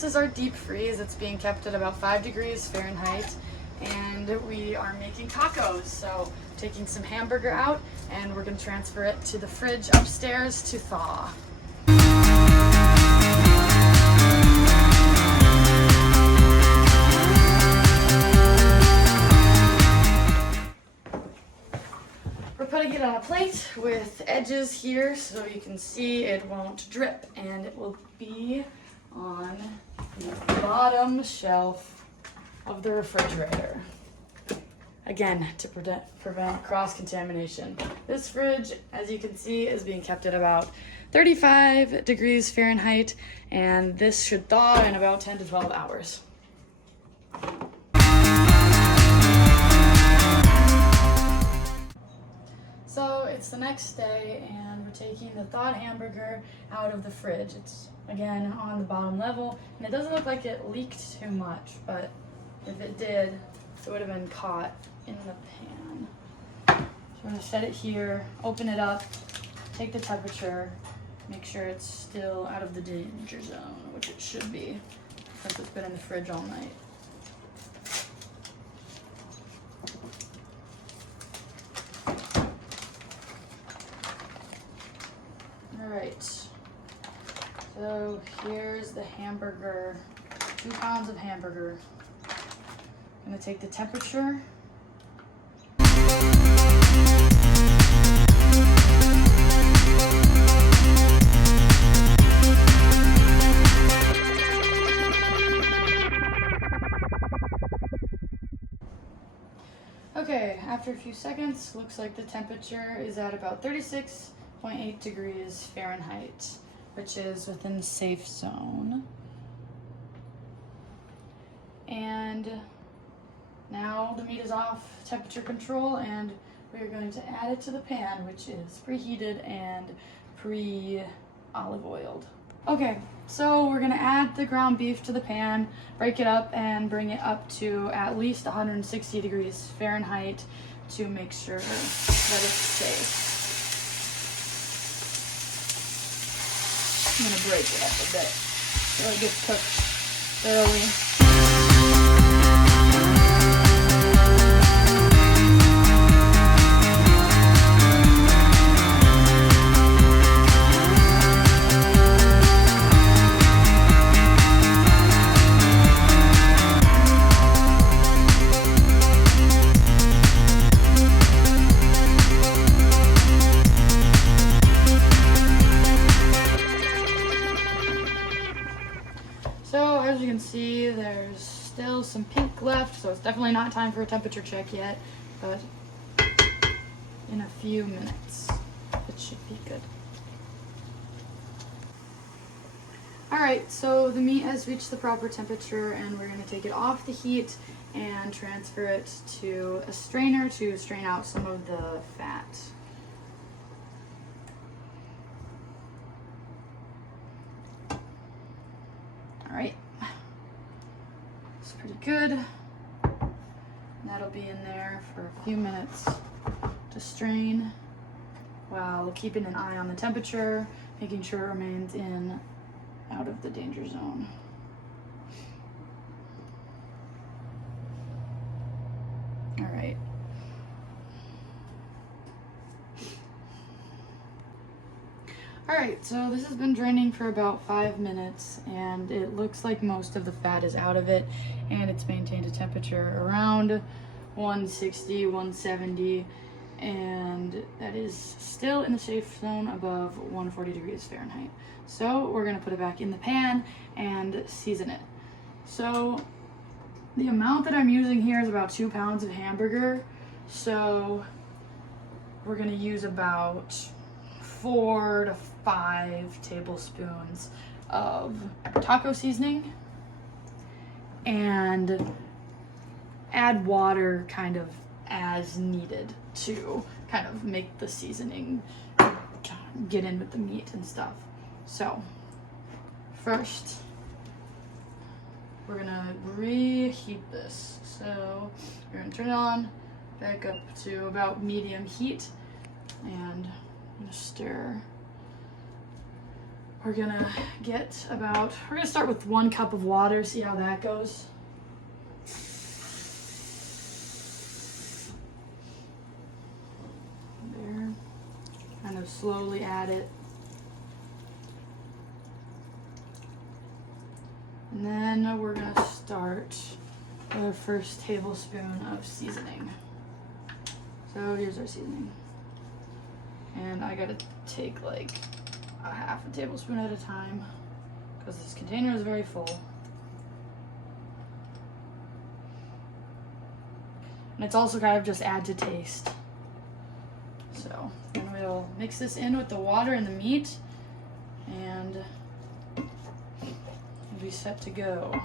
this is our deep freeze. It's being kept at about 5 degrees Fahrenheit, and we are making tacos. So taking some hamburger out, and we're gonna transfer it to the fridge upstairs to thaw. We're putting it on a plate with edges here so you can see it won't drip, and it will be on the bottom shelf of the refrigerator. Again, to prevent cross-contamination. This fridge, as you can see, is being kept at about 35 degrees Fahrenheit, and this should thaw in about 10 to 12 hours. So it's the next day, and we're taking the thawed hamburger out of the fridge. It's, again, on the bottom level, and it doesn't look like it leaked too much, but if it did, it would have been caught in the pan. So we're gonna set it here, open it up, take the temperature, make sure it's still out of the danger zone, which it should be, since it's been in the fridge all night. Alright, so here's the hamburger, 2 pounds of hamburger. I'm gonna take the temperature. Okay, after a few seconds, looks like the temperature is at about 36.8 degrees Fahrenheit, which is within the safe zone. And now the meat is off temperature control, and we're going to add it to the pan, which is preheated and pre-olive oiled. Okay, so we're gonna add the ground beef to the pan, break it up, and bring it up to at least 160 degrees Fahrenheit to make sure that it's safe. I'm gonna break it up a bit so it gets cooked thoroughly. So as you can see, there's still some pink left, so it's definitely not time for a temperature check yet, but in a few minutes it should be good. Alright, so the meat has reached the proper temperature, and we're going to take it off the heat and transfer it to a strainer to strain out some of the fat. Alright, it's pretty good. That'll be in there for a few minutes to strain while keeping an eye on the temperature, making sure it remains out of the danger zone. Alright. Alright, so this has been draining for about 5 minutes, and it looks like most of the fat is out of it, and it's maintained a temperature around 160, 170, and that is still in the safe zone above 140 degrees Fahrenheit. So we're going to put it back in the pan and season it. So the amount that I'm using here is about 2 pounds of hamburger, so we're going to use about 4 to 5 tablespoons of taco seasoning and add water kind of as needed to kind of make the seasoning get in with the meat and stuff. So first we're gonna reheat this. So we're gonna turn it on back up to about medium heat, and I'm gonna stir. And then we're gonna add the taco seasoning. We're gonna we're gonna start with 1 cup of water, see how that goes. There. Kind of slowly add it. And then we're gonna start with our first tablespoon of seasoning. So here's our seasoning. And I gotta take like a 1/2 tablespoon at a time because this container is very full. And it's also kind of just add to taste. So then we'll mix this in with the water and the meat, and we'll be set to go.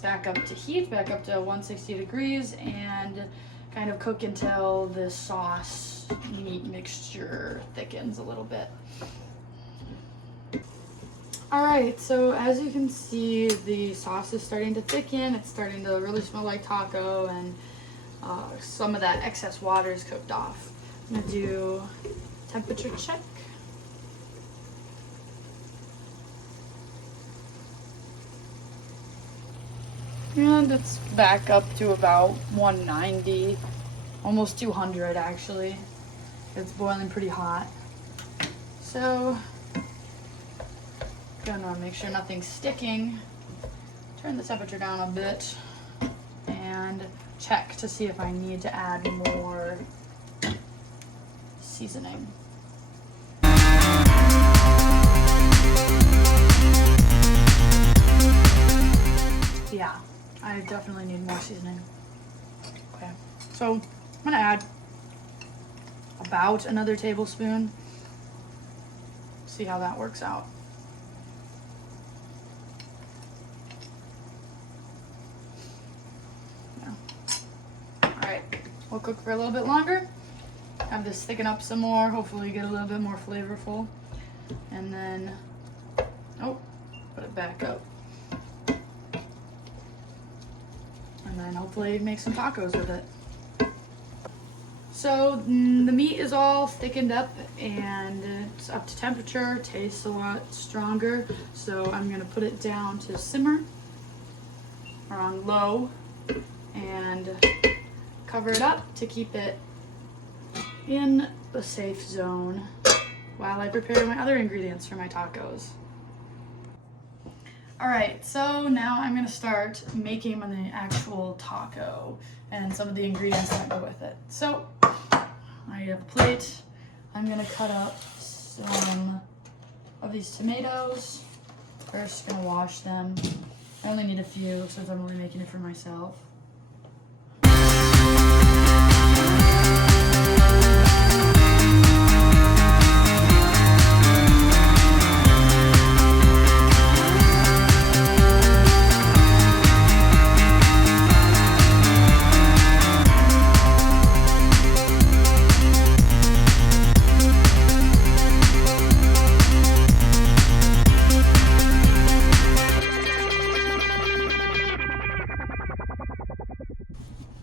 Back up to heat, back up to 160 degrees, and kind of cook until the sauce meat mixture thickens a little bit. All right, so as you can see, the sauce is starting to thicken. It's starting to really smell like taco, and some of that excess water is cooked off. I'm gonna do temperature check. And it's back up to about 190, almost 200 actually. It's boiling pretty hot. So, gonna make sure nothing's sticking. Turn the temperature down a bit and check to see if I need to add more seasoning. Yeah. I definitely need more seasoning. Okay, so I'm gonna add about another tablespoon. See how that works out. Yeah. All right, we'll cook for a little bit longer. Have this thicken up some more. Hopefully get a little bit more flavorful. And then, put it back up. And then hopefully make some tacos with it. So the meat is all thickened up and it's up to temperature, tastes a lot stronger. So I'm gonna put it down to simmer or on low and cover it up to keep it in the safe zone while I prepare my other ingredients for my tacos. All right, so now I'm gonna start making the actual taco and some of the ingredients that go with it. So I have a plate. I'm gonna cut up some of these tomatoes. First, gonna wash them. I only need a few since I'm only making it for myself.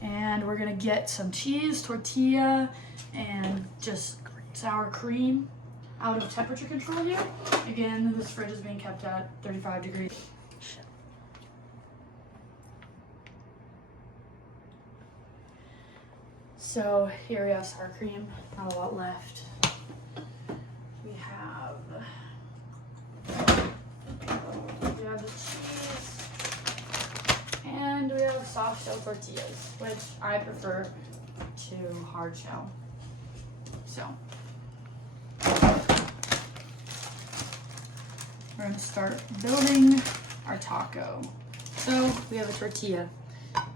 And we're gonna get some cheese, tortilla, and just sour cream out of temperature control here. Again, this fridge is being kept at 35 degrees. So here we have sour cream, not a lot left. We have the cheese, and we have soft shell tortillas, which I prefer to hard shell. So we're gonna start building our taco. So we have a tortilla.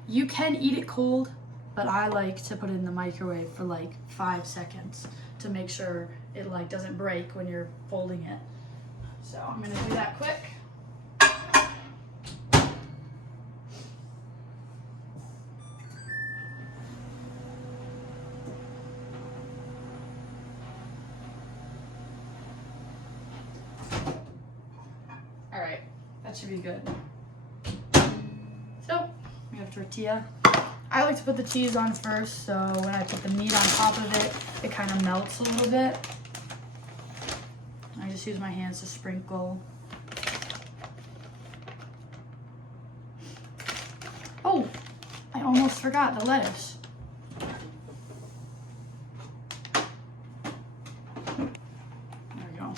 You can eat it cold, but I like to put it in the microwave for like 5 seconds to make sure it like doesn't break when you're folding it. So I'm gonna do that quick. That should be good. So we have tortilla. I like to put the cheese on first, so when I put the meat on top of it, it kind of melts a little bit. I just use my hands to sprinkle. Oh, I almost forgot the lettuce. There we go.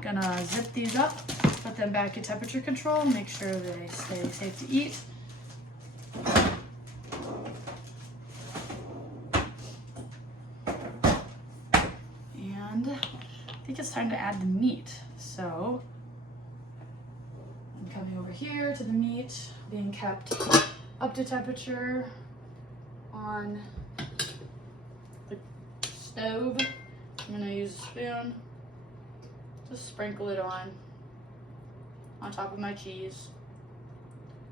Gonna zip these up, put them back in temperature control, make sure they stay safe to eat. And I think it's time to add the meat. So I'm coming over here to the meat being kept up to temperature on the stove. I'm gonna use a spoon, just sprinkle it on top of my cheese.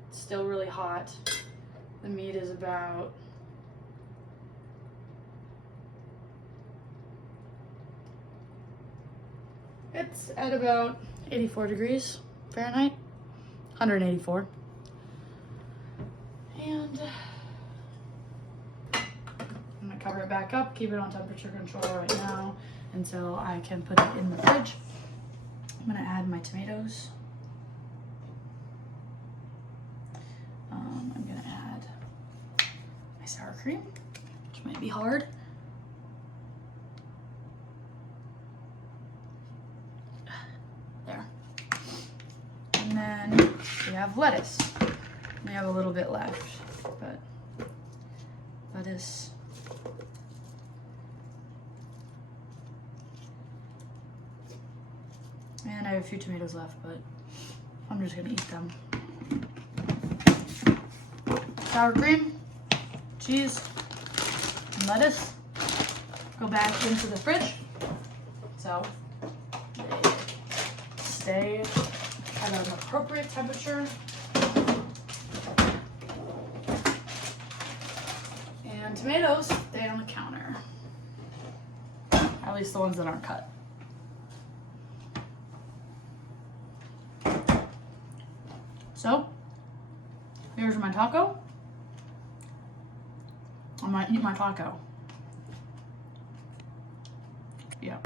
It's still really hot. The meat is about it's at about 84 degrees Fahrenheit, 184. And I'm gonna cover it back up, keep it on temperature control right now until I can put it in the fridge. I'm gonna add my tomatoes. I'm gonna add my sour cream, which might be hard. There. And then we have lettuce. We have a little bit left, but lettuce. And I have a few tomatoes left, but I'm just gonna eat them. Sour cream, cheese, and lettuce go back into the fridge. So they stay at an appropriate temperature. And tomatoes stay on the counter. At least the ones that aren't cut. So, here's my taco. I'm gonna eat my taco. Yeah.